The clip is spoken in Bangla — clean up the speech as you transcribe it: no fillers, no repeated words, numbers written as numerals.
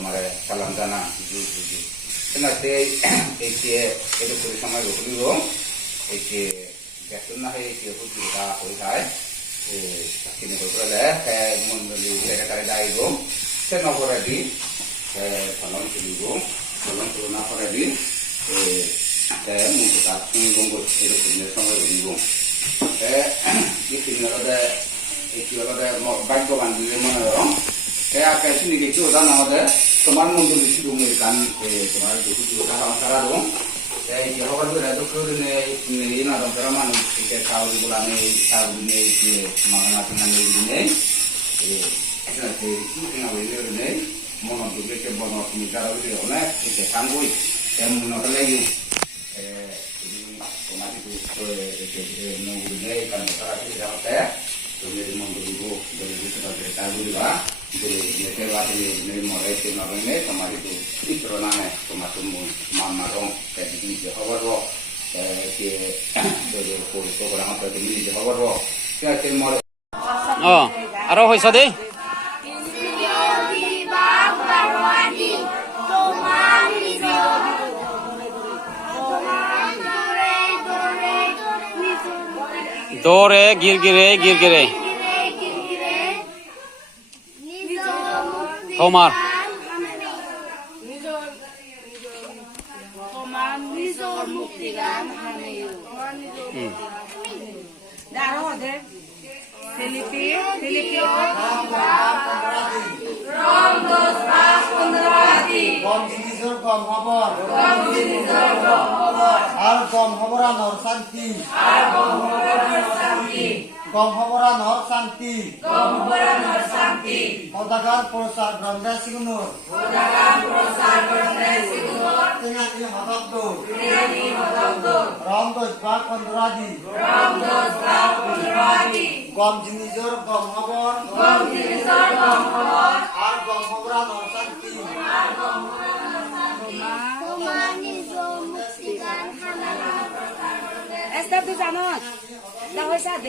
তোমার সালাম জানা এনাতে এই যে এটা করে সময় রুলিব এই যে বেতন না হয় এই যে হুজুরা হয়ে যায় কিনে করে মন্ডলী জায়গাটায় দায়িব সে নগরাদি ফলন তুলিব ফলন তুলনা করে দি মুখটা গঙ্গ এরকম সময় রুলিব ভাগ্যবান মনে রং sini gitu kan ada teman mundur di situ kan teman itu juga salah dong jauh kan udah tuh ke ini ada berapa nih kita tahu di bulan ini mengenai dengan ini nanti itu tinggal ini mau nonton ke bonus ini kalau itu oleh kita sanggup yang mau lagi ini teman itu nunggu ini kan sekarang kita ada jadi mundur dulu dari itu sebagai tahu juga jadi lewat ini mulai kemarin kemarin itu nane termasuk mama dong kayak gini jawab roh kayak dari polis orang apa ini jawab roh kayak mulai aro hoysa deh dore gir-gire Tomar নিজর মুক্তিগান হানেও দাঁড়ো দে ফিলিপি রং 10 5 15 গম জিনিসের গম খবর আর গম খবরা নর শান্তি গম খবরা নর শান্তি পতাকার প্রসার গ্রন্থে সিগুনুর tingani হতব্দ রং 10 ভাগ 15 দি গম জিনিসের গম খবর আর গম খবরা নর শান্তি Estás tú, Sanos. La bolsa de